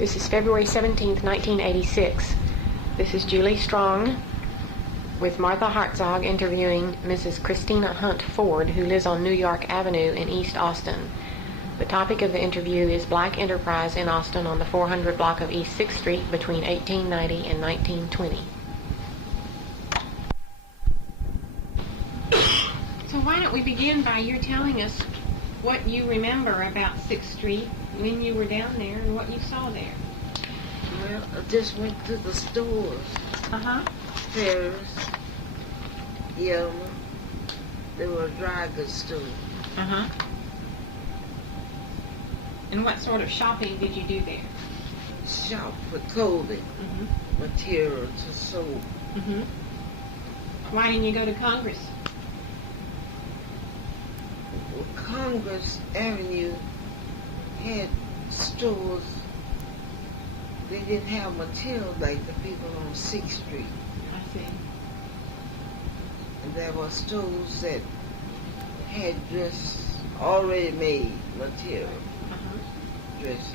This is February 17th, 1986. This is Julie Strong with Martha Hartzog interviewing Mrs. Christina Ford, who lives on New York Avenue in East Austin. The topic of the interview is Black Enterprise in Austin on the 400 block of East 6th Street between 1890 and 1920. So why don't we begin by you telling us what you remember about 6th Street when you were down there and what you saw there. Well, I just went to the stores. Paris, Yelmer. They were a dry goods store. And what sort of shopping did you do there? Shop for clothing, materials, and soap. Why didn't you go to Congress? Well, Congress Avenue had stores. They didn't have material like the people on 6th Street. I see. And there were stores that had dresses, already made material. Dresses.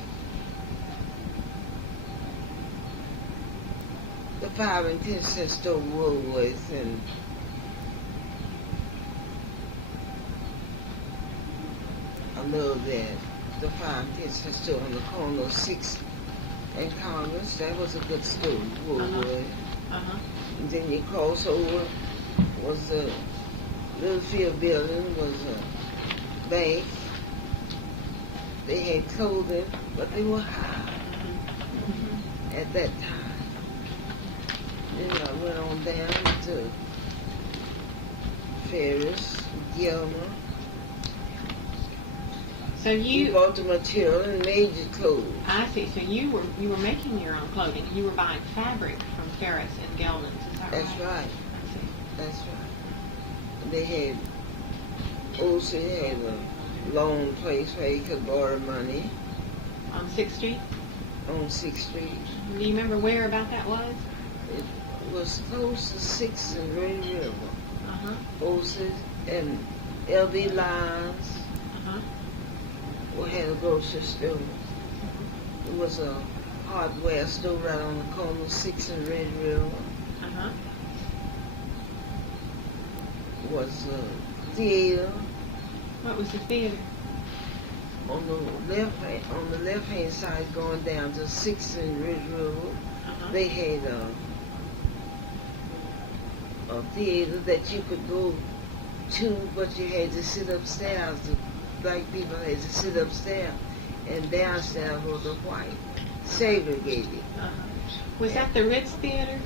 The 5 and 10 cent store Woolworths and I love that. The 5 and 10 cent store on the corner of 6th and Congress. That was a good store, Woolworth. And then you cross over was the Littlefield building, was a bank. They had clothing, but they were high at that time. Then I went on down to Ferris, Gilmer. So you bought the material and made your clothes. I see. So you were making your own clothing. You were buying fabric from Ferris and Gelman's. Is that That's right. I see. That's right. They had also had a loan place where you could borrow money. On 6th Street? On 6th Street. Do you remember where about that was? It was close to 6th and Red River. Osis and LB Lines. We had a grocery store. It was a hardware store right on the corner of 6th and Red River. It was a theater. What was the theater? On the left hand side going down to 6th and Red River, they had a theater that you could go to, but you had to sit upstairs. The black people had to sit upstairs, and downstairs was the white, segregated. Was that the Ritz Theater?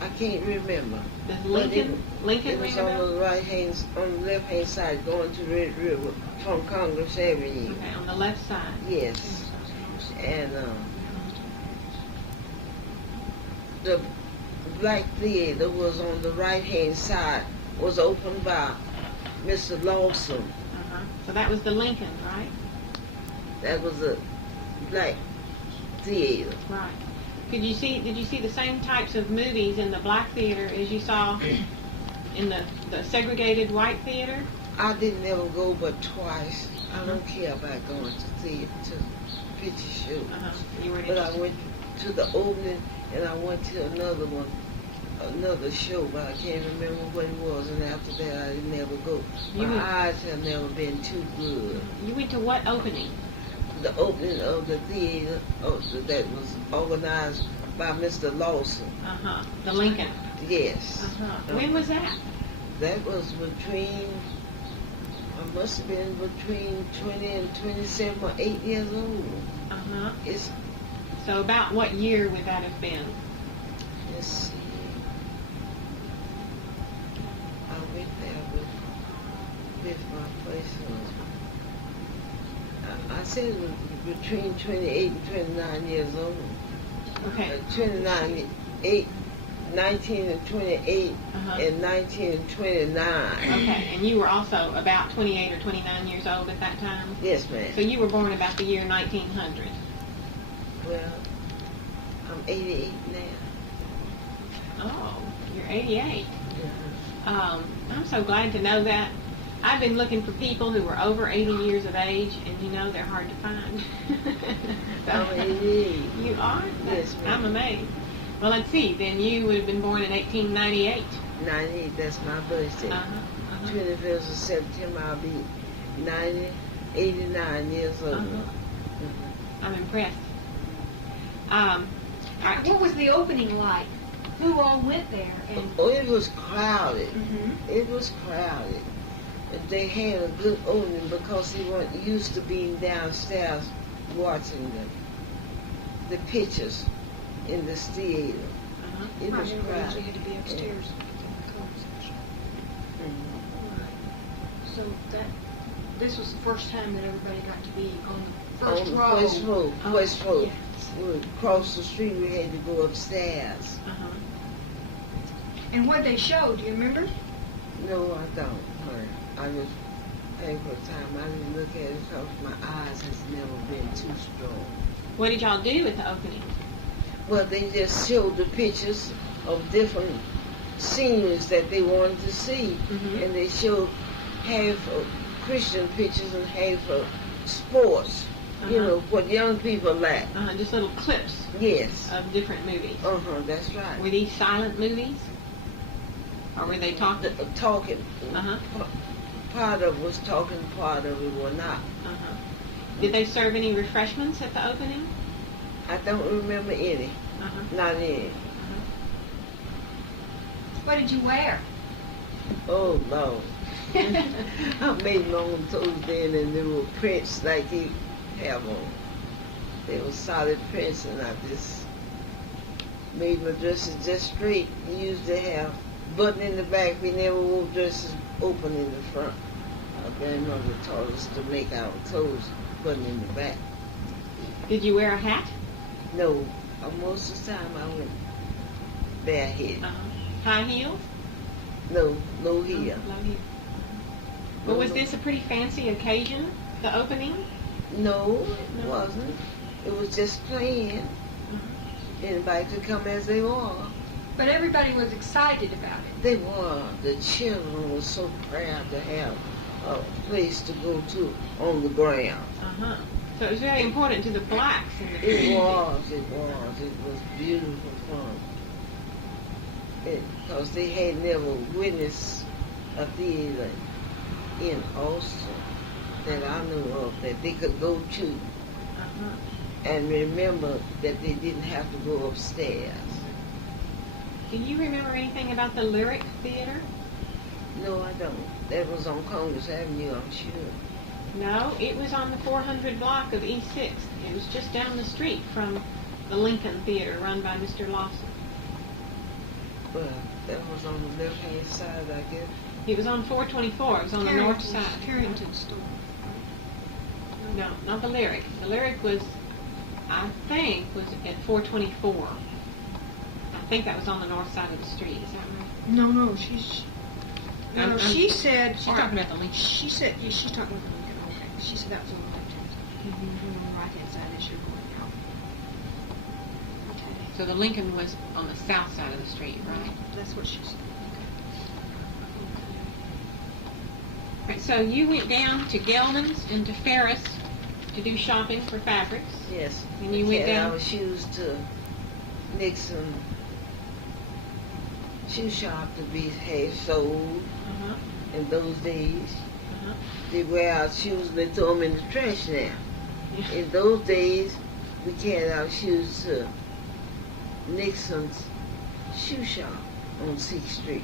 I can't remember. The Lincoln it was on the on the left hand side going to Red River from Congress Avenue. Okay, on the left side. Yes. And the Black Theater was on the right hand side, was opened by Mr. Lawson. So that was the Lincoln, right? That was a Black Theater. Right. Did you see the same types of movies in the Black Theater as you saw in the segregated White Theater? I didn't ever go but twice. I don't care about going to theater, to picture shows. But I went to the opening and I went to another show, but I can't remember what it was, and after that I didn't ever go. My eyes have never been too good. You went to what opening? The opening of the theater that was organized by Mr. Lawson. The Lincoln. Yes. When was that? That was I must have been between 20 and 27 or 8 years old. So about what year would that have been? Let's see. I went there with my place husband. I said it was between 28 and 29 years old. Okay. 19 and 28 and 19 and 29. Okay, and you were also about 28 or 29 years old at that time? Yes, ma'am. So you were born about the year 1900? Well, I'm 88 now. Oh, you're 88. Yeah. I'm so glad to know that. I've been looking for people who were over 80 years of age, and you know they're hard to find. I'm 88. You are? Yes, ma'am. I'm amazed. Well, let's see. Then you would have been born in 1898. 98, that's my birthday. 25th of September, I'll be 89 years old. I'm impressed. What was the opening like? Who all went there? And Oh, it was crowded. It was crowded. They had a good opening because they weren't used to being downstairs watching the pictures in this theater. It was crowded. You had to be upstairs. So this was the first time that everybody got to be on the first row. First row. First row. Yes. We would cross the street. We had to go upstairs. And what they showed, do you remember? No, I don't. I was paying for time. I didn't look at it because my eyes has never been too strong. What did y'all do at the opening? Well, they just showed the pictures of different scenes that they wanted to see, and they showed half of Christian pictures and half of sports. You know, what young people like. Just little clips. Yes. Of different movies. That's right. Were these silent movies? Or were they talking? Talking. Part of it was talking, part of it was not. Did they serve any refreshments at the opening? I don't remember any. Not any. What did you wear? Oh, Lord. I made my own toes then, and they were prints like you have on. They were solid prints, and I just made my dresses just straight. We used to have button in the back. We never wore dresses open in the front. Our grandmother taught us to make our toes button in the back. Did you wear a hat? No. Most of the time I went bareheaded. High heels? No, low heel. Low heel. Well, was this a pretty fancy occasion, the opening? No, it wasn't. It was just plain. Anybody could come as they were. But everybody was excited about it. They were. The children were so proud to have a place to go to on the ground. So it was very important to the blacks in the community. It was beautiful fun. Because they had never witnessed a theater in Austin that I knew of that they could go to and remember that they didn't have to go upstairs. Do you remember anything about the Lyric Theater? No, I don't. That was on Congress Avenue, I'm sure. No, it was on the 400 block of East 6th. It was just down the street from the Lincoln Theater run by Mr. Lawson. Well, that was on the left-hand side, I guess. It was on 424. It was on the north side. Carrington store. No, not the Lyric. The Lyric was, I think, was at 424. I think that was on the north side of the street. Is that right? No, she's... she said... She's talking about the Lincoln. She said, yeah, she's talking about the Lincoln. Okay. She said that was on the left-hand side. On the right-hand side as you're going out. Okay. So the Lincoln was on the south side of the street, right? That's what she said. Right, so you went down to Gelman's and to Ferris to do shopping for fabrics. Yes. And you went down... our shoes to Nixon shoe shop to be half sold in those days. They wear our shoes and they throw them in the trash now. In those days, we carried our shoes to Nixon's shoe shop on 6th Street.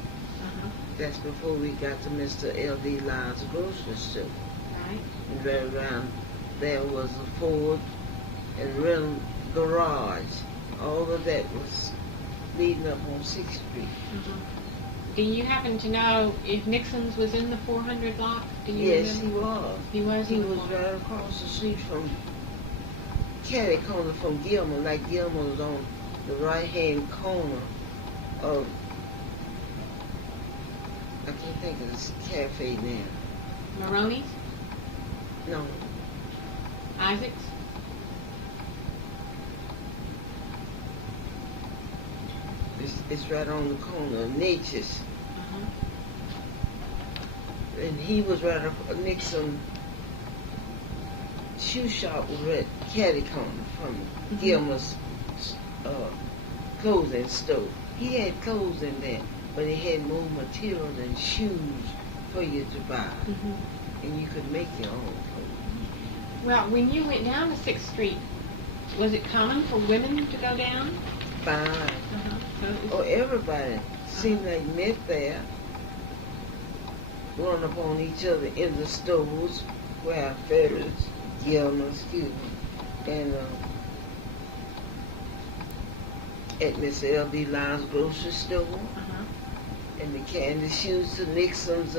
That's before we got to Mr. L.D. Lyons' grocery store. Right. And right around there was a Ford and Rental garage. All of that was leading up on 6th Street. Do you happen to know if Nixon's was in the 400 block? Do you Yes, remember? he was. He was? He was right across the street from Caddy Corner from Gilmer, like Gilmer was on the right-hand corner of, I can't think of this cafe now. Maroney's? No, Isaac's? it's right on the corner of Nature's. And he was right up Nixon shoe shop was right catty corner from Gilmer's clothing store. He had clothes in there, but he had more material than shoes for you to buy. And you could make your own clothes. Well, when you went down to 6th Street, was it common for women to go down? Fine. So Everybody seemed like met there, run up on each other in the stores, where Ferris, Gilmer, excuse me, and at Miss L.D. Lyons grocery store, and the candy shoes to Nixon's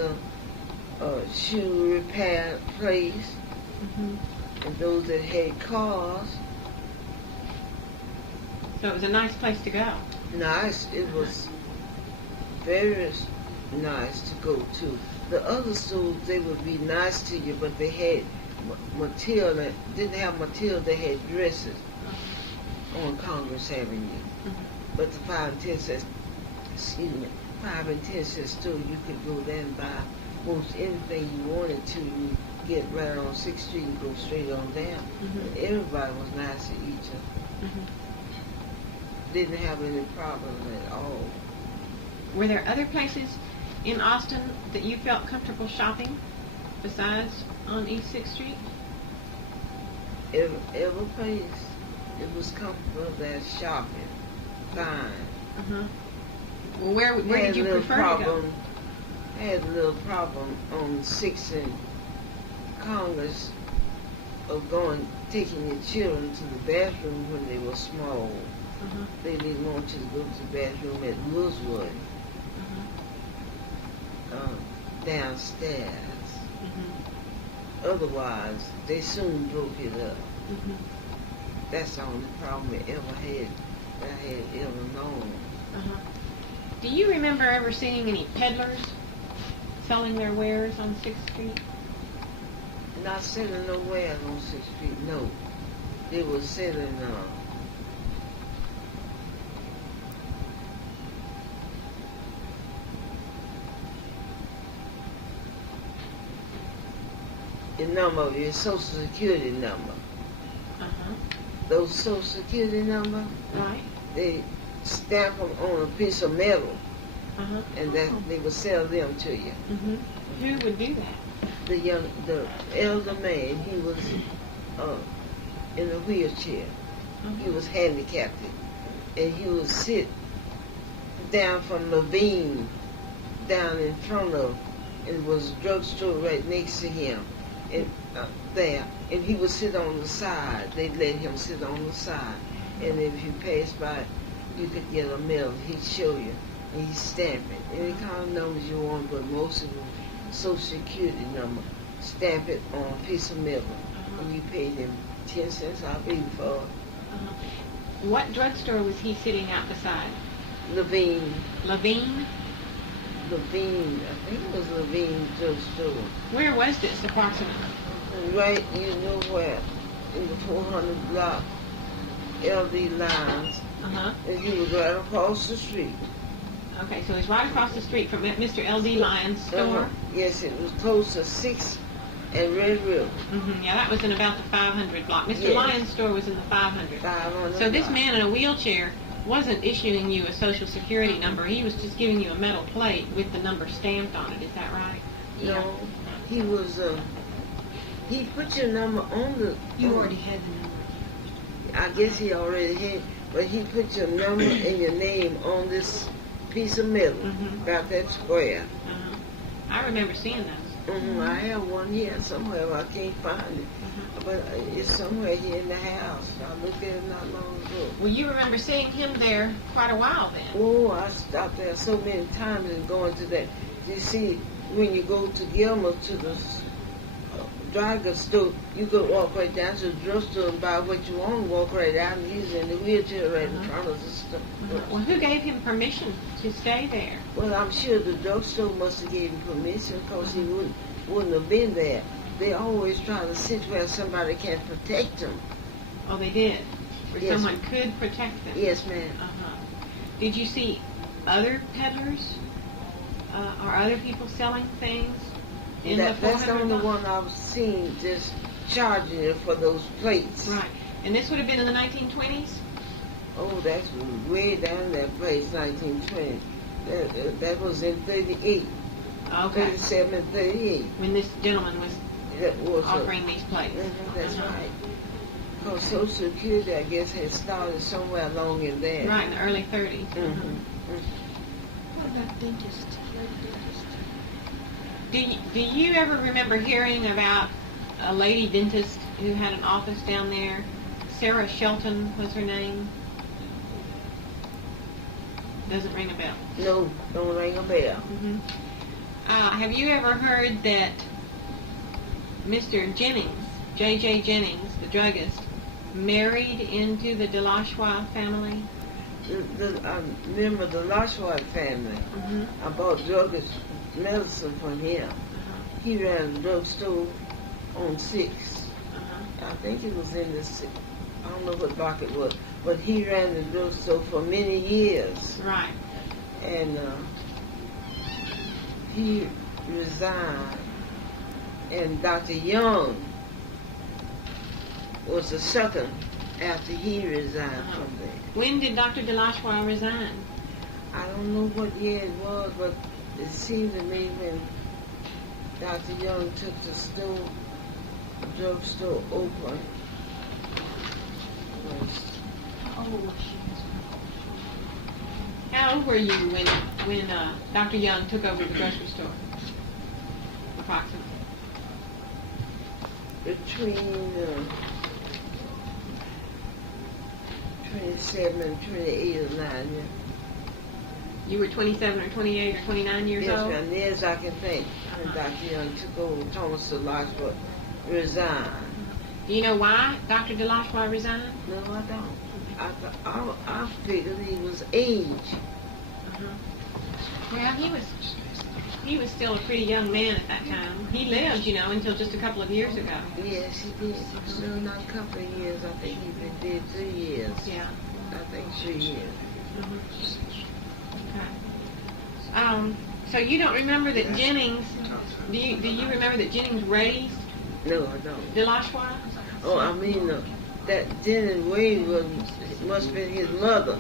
shoe repair place, and those that had cars. So it was a nice place to go. Nice. It was very nice to go to. The other stores, they would be nice to you, but they had Matilda, didn't have Matilda, they had dresses on Congress Avenue. But the 5 and 10 cent, 5 and 10 cent store, you could go there and buy most anything you wanted to. You get right on 6th Street and go straight on down. Everybody was nice to each other. Didn't have any problem at all. Were there other places in Austin that you felt comfortable shopping besides on East 6th Street? Every place, it was comfortable there shopping. Fine. Well, where did you prefer to go? I had a little problem on 6th and Congress of taking your children to the bathroom when they were small. They didn't want you to go to the bathroom at Woodswood, downstairs. Otherwise, they soon broke it up. That's the only problem we ever had that I had ever known. Do you remember ever seeing any peddlers selling their wares on 6th Street? Not selling no wares on 6th Street, no. They were selling the number of your Social Security number. Those Social Security number, Right. they stamp them on a piece of metal, and that they would sell them to you. Who would do that? The elder man, he was in a wheelchair. He was handicapped, and he would sit down from Levine, down in front of, and it was a drugstore right next to him. And there, and he would sit on the side. They'd let him sit on the side, and if you passed by, you could get a medal. He'd show you, and he'd stamp it. Any kind of numbers you want, but most of them, Social Security number, stamp it on a piece of metal, and you paid him 10 cents, I believe, for it. What drugstore was he sitting out beside? Levine. Levine? Levine, I think it was Levine drugstore. Where was this approximately? Right, you know where, in the 400 block, LD Lines, and he was right across the street. Okay, so it's right across the street from Mr. L.D. Lyons' store? Yes, it was close to 6th and Red River. Yeah, that was in about the 500 block. Mr. Lyons' store was in the 500. 500 So this block. man in a wheelchair wasn't issuing you a Social Security number. He was just giving you a metal plate with the number stamped on it. Is that right? No, he was, he put your number on the... You already had the number. I guess he already had, but he put your number and your name on this piece of metal, about that square. I remember seeing those. I have one here somewhere, but I can't find it. But it's somewhere here in the house. I looked at it not long ago. Well, you remember seeing him there quite a while then. Oh, I stopped there so many times and going to that. You see, when you go to Gilmer to the drug store, you could walk right down to the drugstore and buy what you want and walk right out, and he's in the wheelchair right in front of the store. Well, who gave him permission to stay there? Well, I'm sure the drugstore must have gave him permission because he wouldn't have been there. They always try to sit where somebody can protect them. Oh, they did? Where Yes. someone could protect them? Yes, ma'am. Did you see other peddlers or other people selling things In the That's the only $400? one I've seen just charging it for those plates. Right. And this would have been in the 1920s? Oh, that's way down that place, 1920. That was in 38, Okay. 37 and 38. When this gentleman was That was offering these plates. That's right. Because Social Security, I guess, had started somewhere along in there. Right, in the early 30s. What about dentist? Do you ever remember hearing about a lady dentist who had an office down there? Sarah Shelton was her name. Doesn't ring a bell. No, don't ring a bell. Have you ever heard that Mr. Jennings, J.J. Jennings, the druggist, married into the Delashwa family? I remember the Lashwa family. I bought druggist medicine from him. He ran a drugstore on 6th. I think it was in the 6th. I don't know what block it was, but he ran the drugstore for many years. Right. And he resigned. And Dr. Young was the second after he resigned from there. When did Dr. Delashwa resign? I don't know what year it was, but it seemed to me when Dr. Young took the drugstore open. How old were you when Dr. Young took over the grocery store? Approximately. Between 27 and 28 or 9 years. You were 27 or 28 or 29 years Yes, old? ma'am. Near as I can think. When Dr. Young took over, Thomas Delashwa resigned. Do you know why Dr. Delashwa resigned? No, I don't. I figured he was age. Well, he was still a pretty young man at that time. He lived, until just a couple of years ago. Yes, he did. No, not a couple of years. I think he been dead 3 years. Yeah. I think 3 years. Okay. So you don't remember that Jennings? Do you remember that Jennings raised No, I don't. Delashwa? Oh, I mean, that Jennings Wade must have been his mother.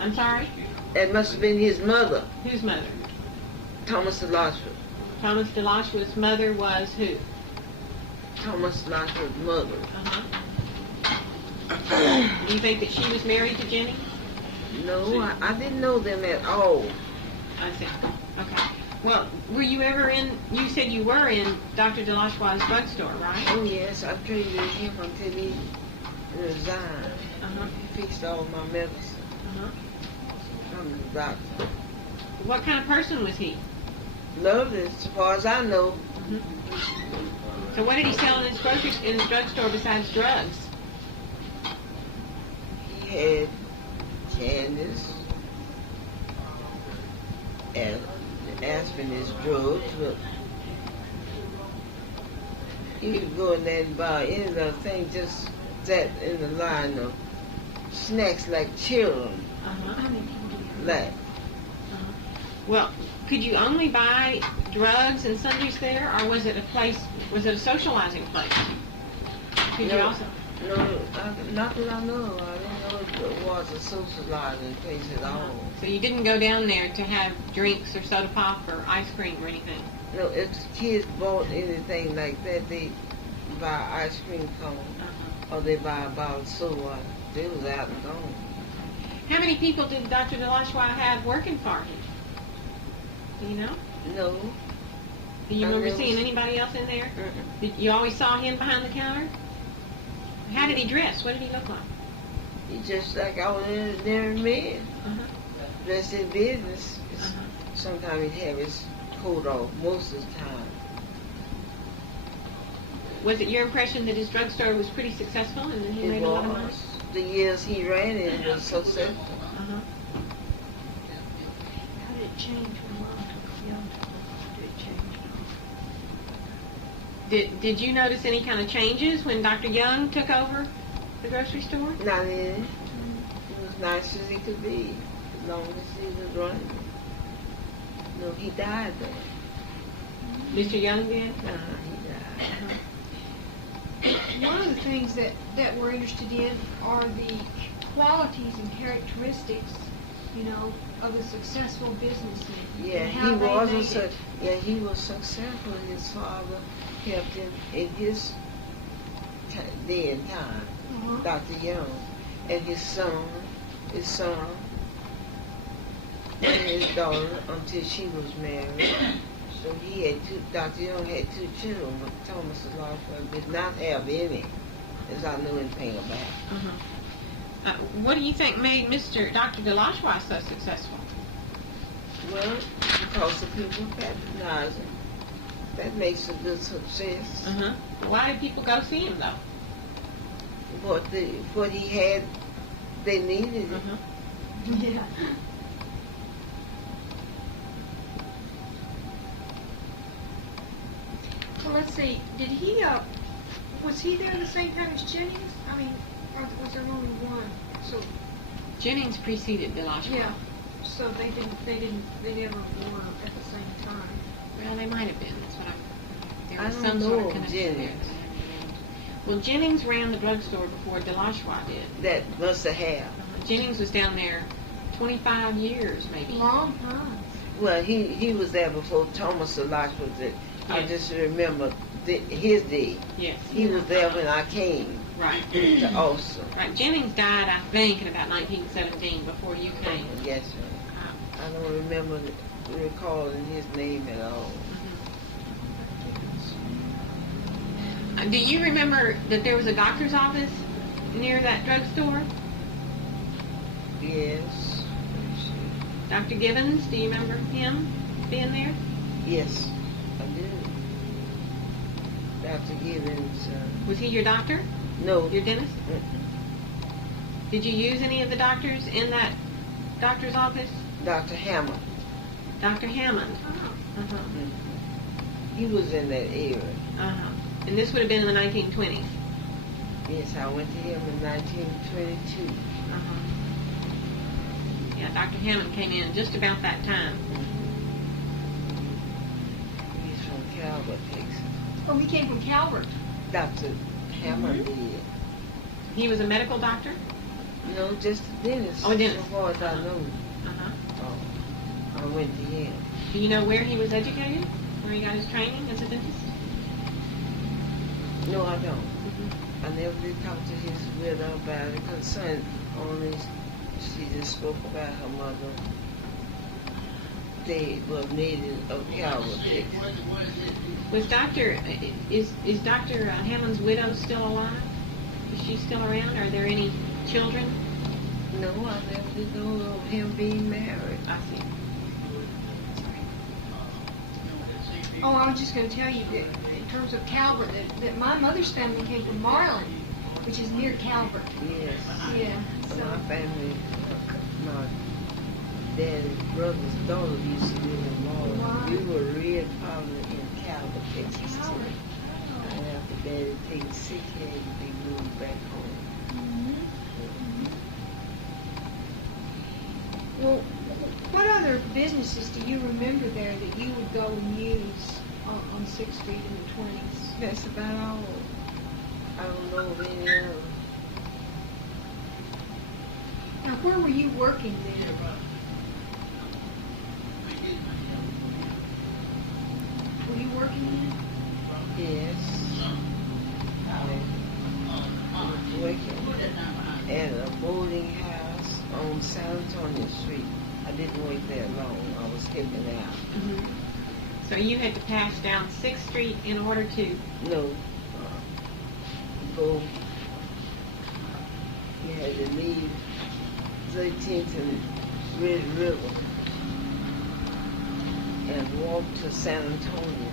I'm sorry. That must have been his mother, Whose mother? Thomas Delashwa. Thomas Delashwa's mother was who? Thomas Delashwa's mother. Do you think that she was married to Jennings? No, I didn't know them at all. I see. Okay. Well, were you ever you said you were in Dr. Delashwa's drugstore, right? Oh, yes, I traded with him until he resigned. He fixed all my medicine from the doctor. What kind of person was he? Lovely, as far as I know. So what did he sell in his drugstore besides drugs? He had candies, and aspirin is drugs, but you could go in there and buy any other thing just that in the line of snacks like children like. Well, could you only buy drugs and sundries there, or was it a socializing place? Could you also? No, not that I know. I didn't know it was a socializing place at all. So you didn't go down there to have drinks or soda pop or ice cream or anything? No, if the kids bought anything like that, they buy ice cream cone or they buy a bottle of soda. They was out and gone. How many people did Dr. Delashwa have working for him? Do you know? No. Do you remember seeing anybody else in there? You always saw him behind the counter? How did he dress? What did he look like? He just like our ordinary man. Dressed in business. Sometimes he'd have his coat off most of the time. Was it your impression that his drugstore was pretty successful and that he made a lot of money? The years he ran it was successful. How did it change when Mom took Young? Did it change? Did you notice any kind of changes when Dr. Young took over the grocery store? Not any. He was nice as he could be, as long as he was running. No, he died though. Mr. Young did? He died. One of the things that we're interested in are the qualities and characteristics, you know, of a successful businessman. Yeah, and he how they was made it. he was successful. His father helped him in his day and time, Uh-huh. Dr. Young, and his son, and his daughter until she was married. So he had Dr. Young had 2 children, but Thomas Elijah did not have any, as I know anything about. What do you think made Dr. Delachroix so successful? Well, because the people patronize him. That makes a good success. Why did people go see him, though? What he had, they needed it. Yeah. So let's see, did he, was he there the same time as Jennings? I mean, or was there only one? So, Jennings preceded Delachroix. yeah, so they never were at the same time. Well, they might have been. That's what there I was don't some know sort of of connection there. Jennings. Well, Jennings ran the drugstore before Delachroix did. That must have. Jennings was down there 25 years, maybe. Long time. Well, he was there before Thomas Elijah was there. I Yes. just remember his day. Yes. He was there when I came Right. to Austin. Right. Jennings died, I think, in about 1917, before you came. Yes, sir. I don't remember recalling his name at all. Do you remember that there was a doctor's office near that drugstore? Yes. Dr. Gibbons, do you remember him being there? Yes, I do. Dr. Gibbons. Was he your doctor? No. Your dentist? Mm-mm. Did you use any of the doctors in that doctor's office? Dr. Hammond. Dr. Hammond. Oh. Uh-huh. He was in that area. Uh-huh. And this would have been in the 1920s. Yes, I went to him in 1922. Uh-huh. Yeah, Dr. Hammond came in just about that time. He's from Calvert, Texas. Oh, he came from Calvert. Dr. Hammond did. He was a medical doctor? No, just a dentist. Oh, a dentist. So far as I know. Uh-huh. I went to him. Do you know where he was educated? Where he got his training as a dentist? No, I don't. I never did talk to his widow about it concerning only she just spoke about her mother. They were native of Calvert, Texas. Was is Dr. Hammond's widow still alive? Is she still around? Are there any children? No, I never did know of him being married. I see. Oh, I was just going to tell you that in terms of Calvert, that my mother's family came from Marlin, which is near Calvert. Yes. Yeah. So So, my family, my dad's brother's daughter used to live in Marlin. Wow. We were real popular in Calvert, Texas. too. Calvert. And after Daddy taken sick, he had to be moved back home. Well, what other businesses do you remember there that you would go and use on 6th Street in the 20s? That's about all. I don't know of any other. Now, where were you working then? Were you working then? Yes. I was working at a boarding house on San Antonio Street. I didn't work there long. I was helping out. So you had to pass down 6th Street in order to... No. Go. You had to leave 13th and Red River and walk to San Antonio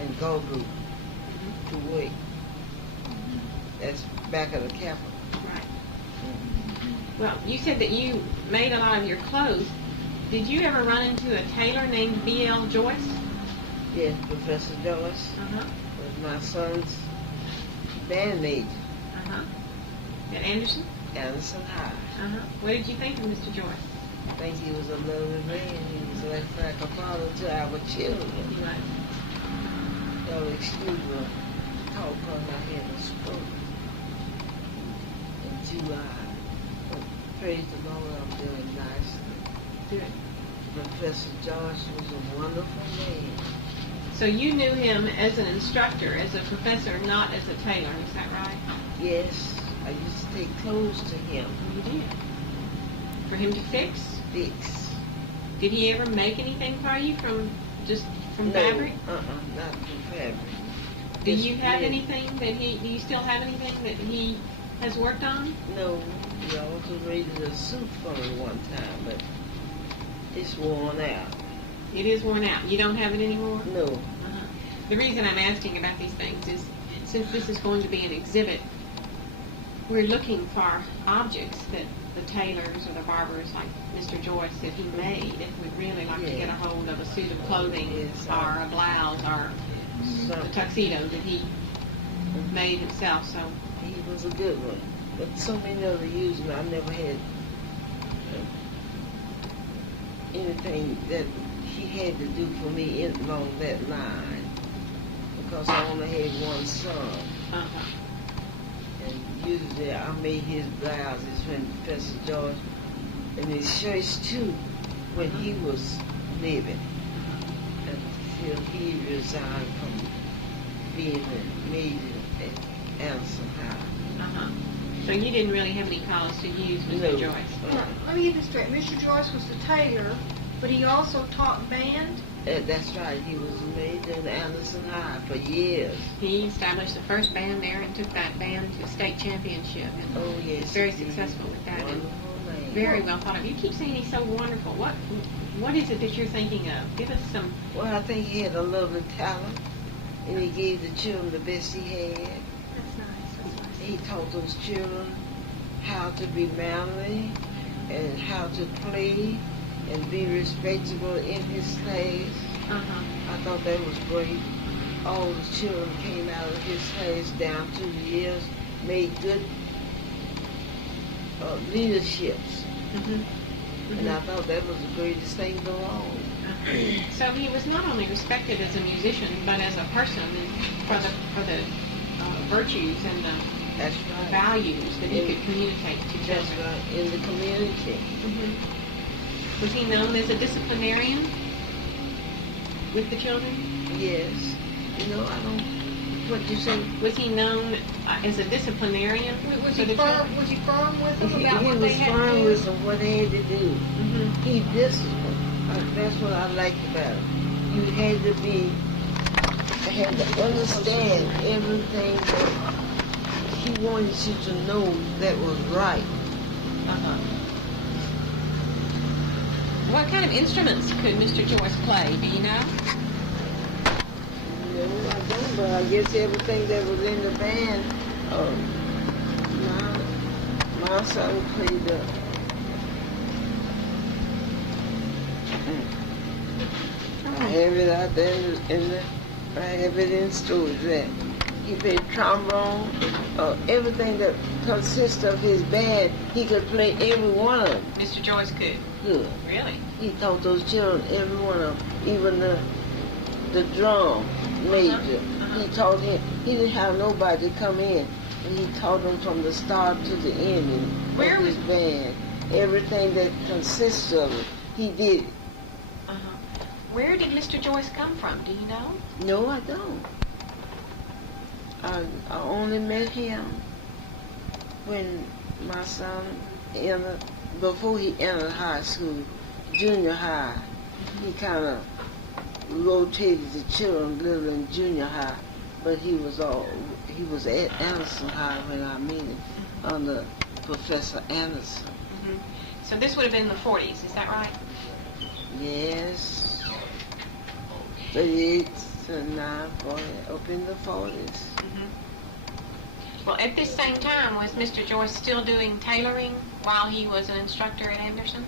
and go to work. That's back of the Capitol. Right. Well, you said that you made a lot of your clothes. Did you ever run into a tailor named B.L. Joyce? Yes, Professor Joyce was my son's band major, At Anderson? Anderson High. What did you think of Mr. Joyce? I think he was a lovely man. He was like a father to our children. Right. Y'all excuse me, talk because I had a stroke in July. But praise the Lord, I'm doing nicely. Good. Professor Josh was a wonderful man. So you knew him as an instructor, as a professor, not as a tailor, is that right? Yes, I used to take clothes to him. You did. For him to fix? Fix. Did he ever make anything for you from No, fabric? not from fabric. Do Just you have thread. anything that do you still have anything that he has worked on? No, he also raided a suit for me one time, but it's worn out. It is worn out. You don't have it anymore? No. Uh-huh. The reason I'm asking about these things is, since this is going to be an exhibit, we're looking for objects that the tailors or the barbers like Mr. Joyce that he made, if we'd really like to get a hold of a suit of clothing Yes, or a blouse or a tuxedo that he made himself. So He was a good one. But so many other used I never had anything that he had to do for me along that line. Because I only had one son. uh-huh. And usually I made his blouses when Professor George, and his shirts too, when he was living. Until he resigned from being a major at Anderson High. Uh-huh. So you didn't really have any cause to use Mr. No. Joyce. Now, let me get this straight. Mr. Joyce was the tailor, but he also taught band. That's right, he was a major at Anderson High for years. He established the first band there and took that band to state championship. And Oh yes. was very he successful with that. And Wonderful man. very well thought of. You keep saying he's so wonderful. What is it that you're thinking of? Give us some. Well, I think he had a lovely talent, and he gave the children the best he had. That's nice. That's nice. He taught those children how to be manly and how to play and be respectable in his class. Uh-huh. I thought that was great. All the children came out of his class down through the years, made good leaderships. Mm-hmm. And I thought that was the greatest thing going on. So he was not only respected as a musician, but as a person for the virtues and the That's right. values that he could communicate to That's children. right. In the community. Mm-hmm. Was he known as a disciplinarian with the children? Yes. You know, I don't. What you say? Was he known as a disciplinarian Was for he the firm? children? Was he firm with them He about what they was had firm to do? with them, what they had to do. Mm-hmm. He disciplined. That's what I liked about it. You had to understand everything that he wanted you to know that was right. Uh-huh. What kind of instruments could Mr. Joyce play? Do you know? No, I don't, but I guess everything that was in the band, my son played the I have it out there I have it in storage there. He played trombone, everything that consists of his band, he could play every one of them. Mr. Joyce could. Good. Really? He taught those children every one of them, even the drum major. Uh-huh. He taught him. He didn't have nobody come in, and he taught them from the start to the ending Where of his band. Everything that consists of it, he did it. Uh-huh. Where did Mr. Joyce come from? Do you know? No, I don't. I only met him when my son entered, before he entered high school, junior high. He kind of rotated the children a little in junior high, but he was at Anderson High when I met him under Professor Anderson. Mm-hmm. So this would have been the 40s, is that right? Yes, 38, 39, 40, up in the 40s. Mm-hmm. Well, at this same time, was Mr. Joyce still doing tailoring while he was an instructor at Anderson?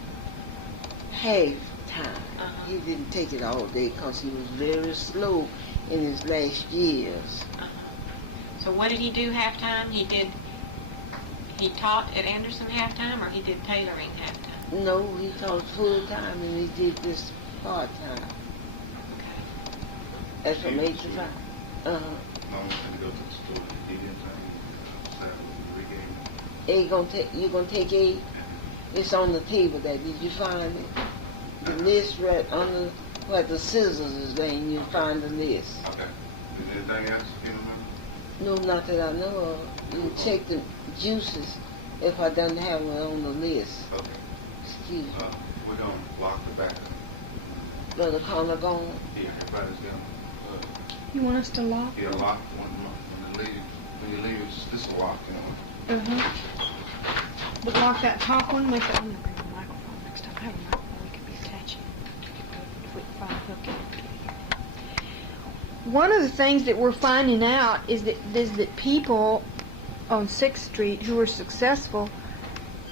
Half time. Uh-huh. He didn't take it all day because he was very slow in his last years. Uh-huh. So what did he do half-time? He taught at Anderson half-time, or he did tailoring half-time? No, he taught full time, and he did this part-time. Okay. That's from 8 to 5. Uh-huh. Long time to go to the store. He didn't tell you salary You gonna take 8? It's on the table there. Did you find it? The list right under where the scissors is laying. You find the list. Okay. Is there anything else you remember? No, not that I know of. You check the juices if I don't have one on the list. Okay. Excuse me. We're going to lock the back. Brother Connor gone. Yeah, everybody's going You want us to lock? to lock when you leave. When you leave, this is locked, you know. But lock that top one, make that one. Bring the microphone next time. Have a microphone we could be attaching. If we can find a hook in it. One of the things that we're finding out is that people on 6th Street who are successful,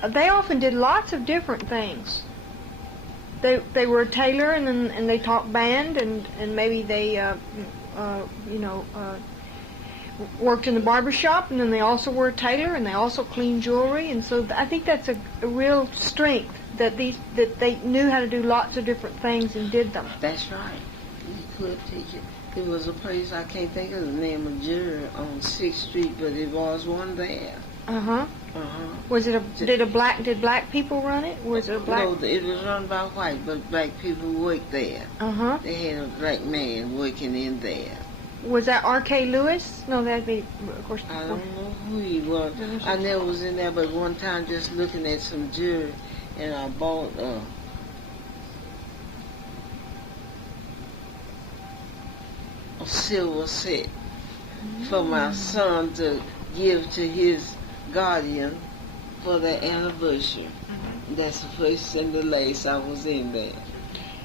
they often did lots of different things. They were a tailor and they taught band and maybe they worked in the barber shop, and then they also were a tailor, and they also cleaned jewelry, and so I think that's a real strength that they knew how to do lots of different things and did them. That's right. You could take it. There was a place, I can't think of the name of jury on 6th Street, but it was one there. Was it did black people run it? Was it a black? No, it was run by white, but black people worked there. They had a black man working in there. Was that R.K. Lewis? No, that'd be, of course. I don't know who he was. I never was in there, but one time just looking at some jewelry, and I bought a silver set for my son to give to his guardian for their anniversary. That's the first and the last I was in there.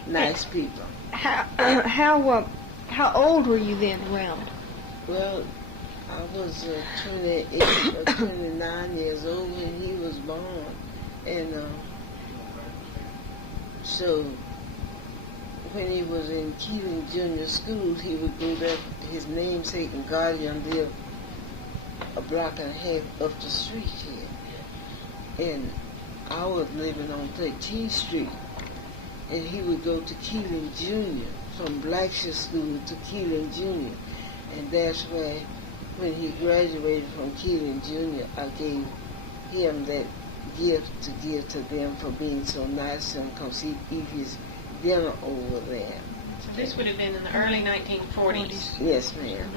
Nice people. How old were you then around? Well, I was 28 or 29 years old when he was born. And so when he was in Keeling Junior School, he would go there, his namesake and guardian lived a block and a half up the street here. And I was living on 13th Street. And he would go to Keeling Junior, from Blackshear School to Keeling Junior. And that's where, when he graduated from Keeling Junior, I gave him that gift to give to them for being so nice to him, because he'd eat his dinner over there. So this would have been in the early 1940s. Yes, ma'am.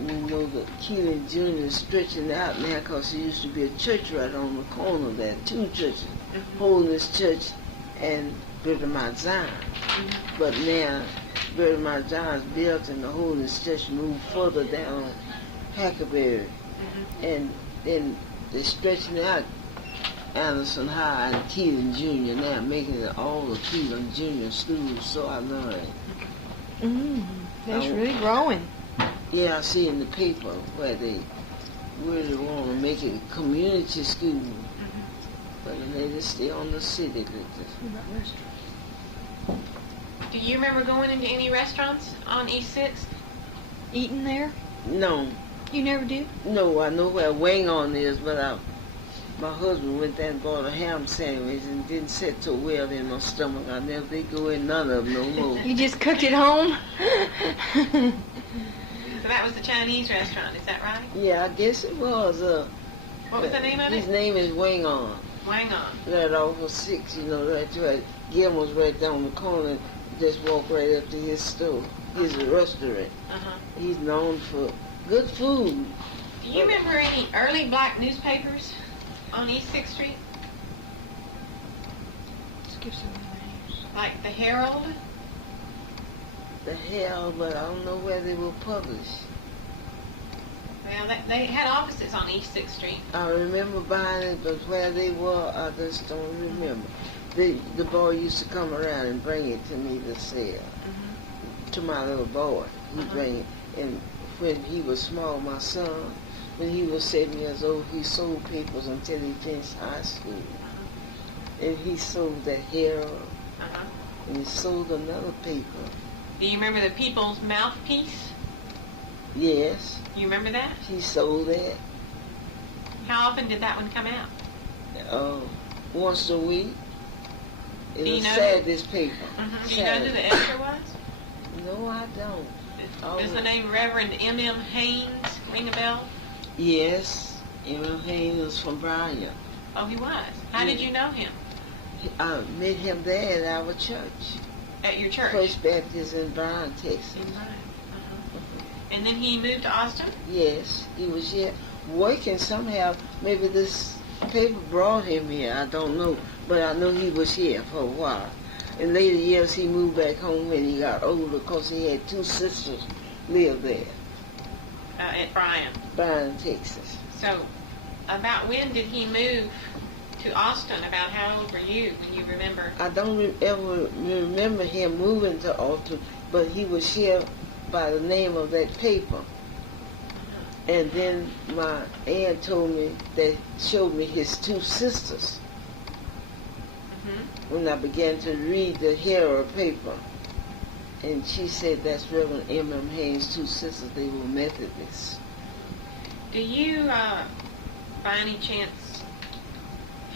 You know, the Keeling Junior is stretching out now because there used to be a church right on the corner there, 2 churches, Holiness Church and Brother Mount Zion. But now, Brother Mount Zion's built and the Holiness Church moved further down Hackleberry. And then they're stretching out Anderson High and Keeling Junior now, making it all the Keeling Junior schools, so I learned. That's really growing. Yeah, I see in the paper where they really want to make it a community school. But they stay on the city. Do you remember going into any restaurants on East 6th? Eating there? No. You never did? No, I know where Wing On is, but my husband went there and bought a ham sandwich and didn't sit so well in my stomach. I never did go in none of them no more. You just cooked it home? So that was the Chinese restaurant, is that right? Yeah, I guess it was. What was the name of His it? name is Wing On. Wang On. Right off of 6, you know, that's right. Gil was right down the corner, just walk right up to his store, his restaurant. He's known for good food. Do you remember any early black newspapers on East 6th Street? Let's give some names. Like the Herald? The hell, but I don't know where they were published. Well, they had offices on East 6th Street. I remember buying it, but where they were, I just don't remember. The boy used to come around and bring it to me to sell. To my little boy. He'd bring it. And when he was small, my son, when he was 7 years old, he sold papers until he finished high school. And he sold the Herald. And he sold another paper. Do you remember the People's Mouthpiece? Yes. You remember that? He sold that. How often did that one come out? Once a week. It Do you was know Saturday's paper. Do you know who the editor was? No, I don't. Does the name Reverend M.M. Haynes ring a bell? Yes, M.M. Haynes was from Bryan. Oh, he was. How did you know him? I met him there at our church. At your church? First Baptist in Bryan, Texas. In Bryan. And then he moved to Austin? Yes, he was here working somehow. Maybe this paper brought him here, I don't know. But I know he was here for a while. In later years, he moved back home when he got older because he had 2 sisters live there. At Bryan. Bryan, Texas. So, about when did he move to Austin? About how old were you when you remember? I don't ever remember him moving to Austin, but he was here by the name of that paper. And then my aunt told me that showed me his 2 sisters when I began to read the Herald paper. And she said that's Reverend M.M. Haynes' 2 sisters. They were Methodists. Do you, by any chance,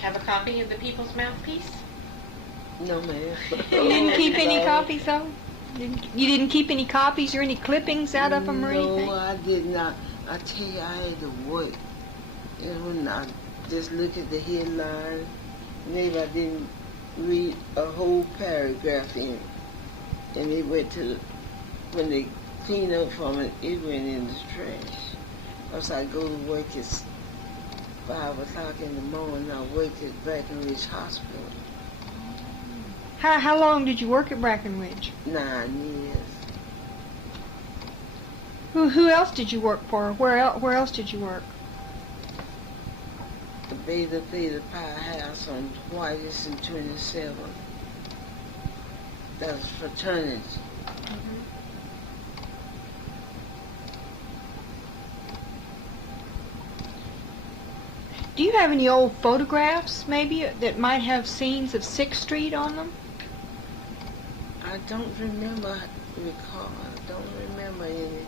have a copy of the People's Mouthpiece? No, ma'am. You didn't keep any copies of them? You didn't keep any copies or any clippings out of them or anything? No, I did not. I tell you, I had to work. And when I just look at the headline, maybe I didn't read a whole paragraph in it. And it went to, when they cleaned up from it, it went in the trash. Because I go to work at 5 o'clock in the morning. I work at Breckenridge Hospital. How long did you work at Brackenridge? 9 years. Who else did you work for? Where else did you work? The Beta Theta Pi House on Whitest and 27. That was fraternity. Do you have any old photographs, maybe, that might have scenes of 6th Street on them? I don't recall. I don't remember any.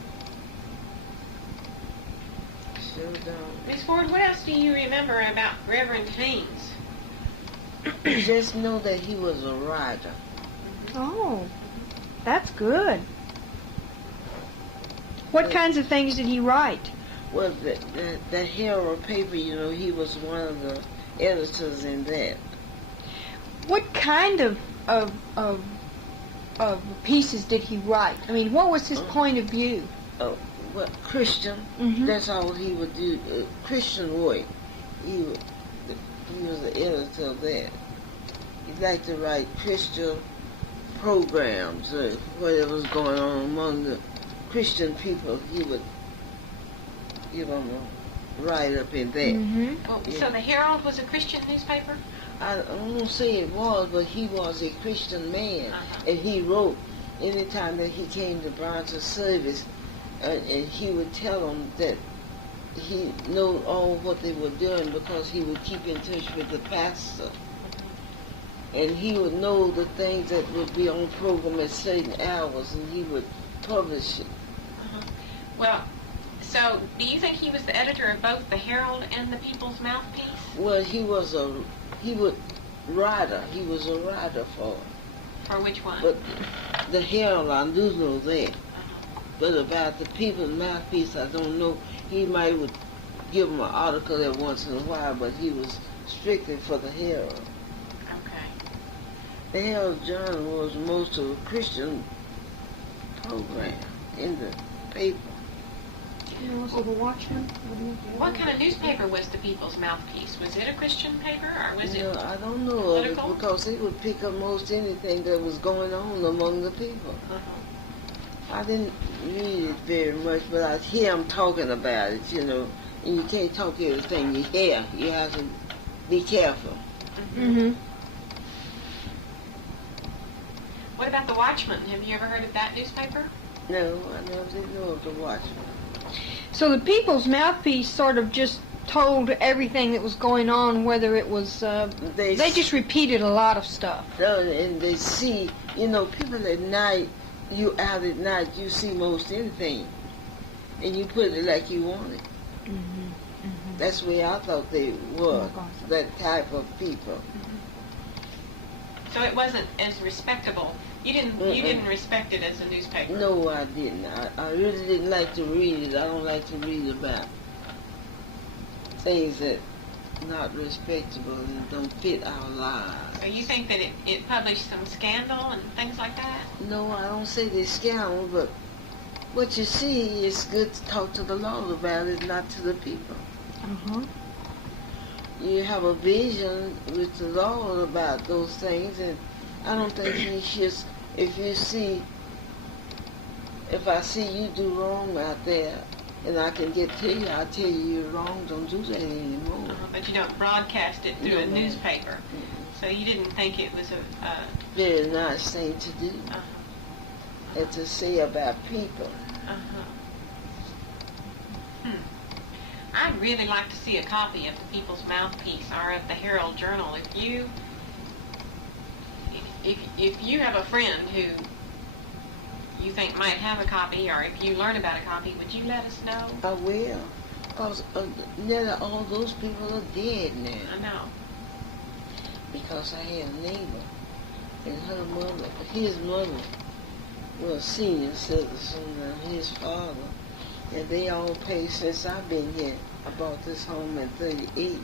Sure don't. Miss Ford, what else do you remember about Reverend Haynes? Just know that he was a writer. Oh, that's good. What kinds of things did he write? Well, the Herald paper, you know, he was one of the editors in that. What kind of pieces did he write? I mean, what was his point of view? Well, Christian. That's all he would do. Christian work. He was the editor of that. He liked to write Christian programs, whatever was going on among the Christian people. He would give them a write-up in that. Well, so the Herald was a Christian newspaper? I won't say it was, but he was a Christian man. And he wrote anytime that he came to Bronson service, and he would tell them that he knew all what they were doing because he would keep in touch with the pastor. And he would know the things that would be on program at certain hours, and he would publish it. Well, so do you think he was the editor of both the Herald and the People's Mouthpiece? Well, he was a writer. He was a writer for it. For which one? But the Herald, I do know that. But about the People's Mouthpiece, I don't know. He might would give him an article every once in a while, but he was strictly for the Herald. Okay. The Herald Journal was most of a Christian program in the paper. And also the Watchman? What kind of newspaper was the People's Mouthpiece? Was it a Christian paper, or was it No, I don't know political? of it because they would pick up most anything that was going on among the people. I didn't read it very much, but I hear them talking about it, you know. And you can't talk everything you hear. You have to be careful. What about the Watchman? Have you ever heard of that newspaper? No, I never did know of the Watchman. So the People's Mouthpiece sort of just told everything that was going on, whether it was, they just repeated a lot of stuff. And they see, you know, people at night, you out at night, you see most anything. And you put it like you want it. That's the way I thought they were, that type of people. So it wasn't as respectable. You didn't respect it as a newspaper. No, I didn't. I really didn't like to read it. I don't like to read about things that not respectable and don't fit our lives. So you think that it published some scandal and things like that? No, I don't say they scoundrel, but what you see is good to talk to the Lord about it, not to the people. Uh-huh. You have a vision with the Lord about those things, and I don't think he should. If I see you do wrong out there, and I can get to you, I'll tell you you're wrong. Don't do that anymore. But you don't broadcast it through a newspaper. So you didn't think it was a very nice thing to do, and to say about people. I'd really like to see a copy of the People's Mouthpiece or of the Herald Journal. If you have a friend who you think might have a copy, or if you learn about a copy, would you let us know? I will. Because nearly all those people are dead now. I know. Because I had a neighbor, and her mother, his mother, was a senior citizen, and his father, and they all paid since I've been here. I bought this home in 38.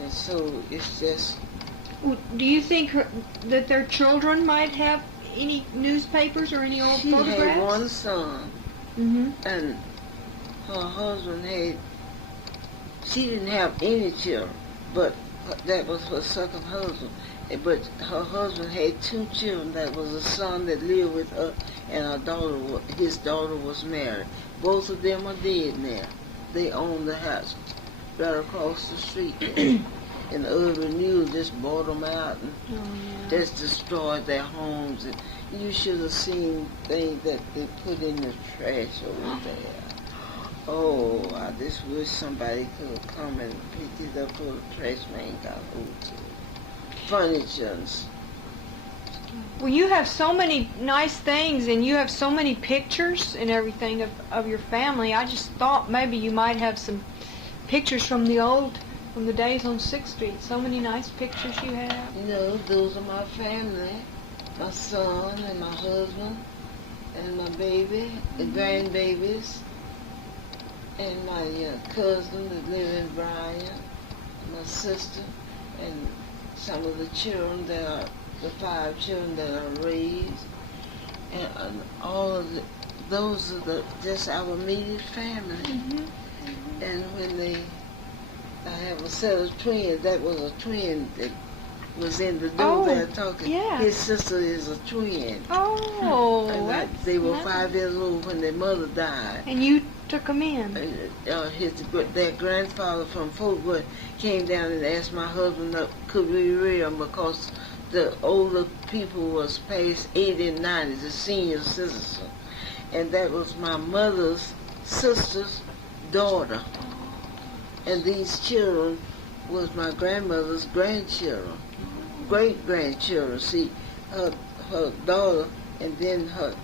And so it's just... Do you think that their children might have any newspapers or any old photographs? She had one son, and her husband had... She didn't have any children, but that was her second husband. But her husband had two children. That was a son that lived with her, and her daughter. His daughter was married. Both of them are dead now. They own the house right across the street. And the urban news just bought them out and just destroyed their homes. And you should have seen things that they put in the trash over there. Oh, I just wish somebody could have come and picked it up before the trash man got hold to it. Furniture. Well, you have so many nice things, and you have so many pictures and everything of your family. I just thought maybe you might have some pictures from the days on 6th Street. So many nice pictures you have. No, those are my family. My son and my husband and my baby, the grandbabies, and my cousin that live in Bryan, my sister, and some of the children that are, the 5 children that are raised, and all of those are just our immediate family. And when I have a set of twins, that was a twin that was in the door there talking. Yeah. His sister is a twin. Oh, And they were 5 years old when their mother died. And you took them in. Their grandfather from Fort Worth came down and asked my husband, could we rear them, because the older people was past 80 and 90, the senior citizen. And that was my mother's sister's daughter. And these children was my grandmother's grandchildren, great-grandchildren. See, her daughter, and then her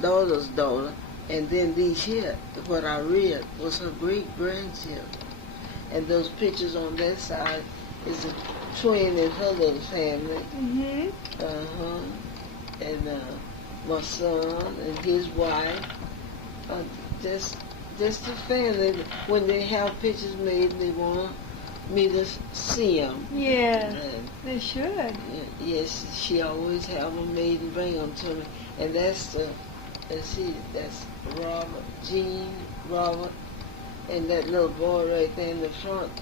daughter's daughter, and then these here, what I read, was her great-grandchildren. And those pictures on that side is a twin in her little family. And my son and his wife. Just the family. When they have pictures made, they want me to see them. Yeah, they should. Yes, she always have them made and bring them to me. And that's that's Robert, Jean, Robert, and that little boy right there in the front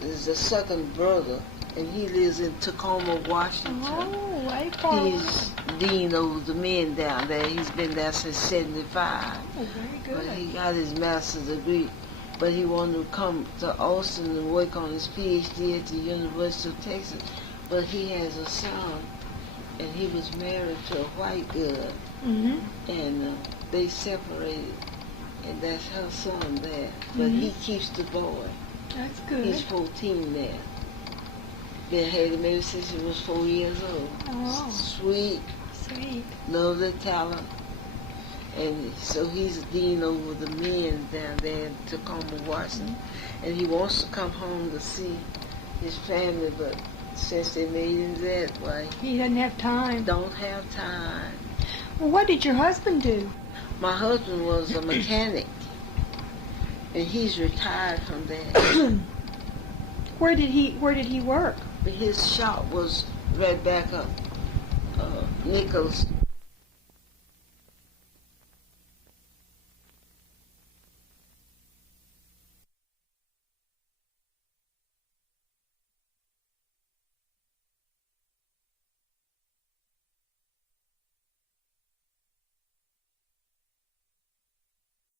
is the second brother, and he lives in Tacoma, Washington. Oh, way far. He's dean over the men down there. He's been there since '75. Oh, very good. But he got his master's degree. But he wanted to come to Austin and work on his PhD at the University of Texas. But he has a son, and he was married to a white girl. And they separated, and that's her son there. But he keeps the boy. That's good. He's 14 now. Been had him ever since he was 4 years old. Oh. Sweet, lovely talent. And so he's a dean over the men down there in Tacoma, Washington. And he wants to come home to see his family, but since they made him that way. He doesn't have time. Don't have time. Well, what did your husband do? My husband was a mechanic, and he's retired from that. Where did he work? But his shop was right back up Nichols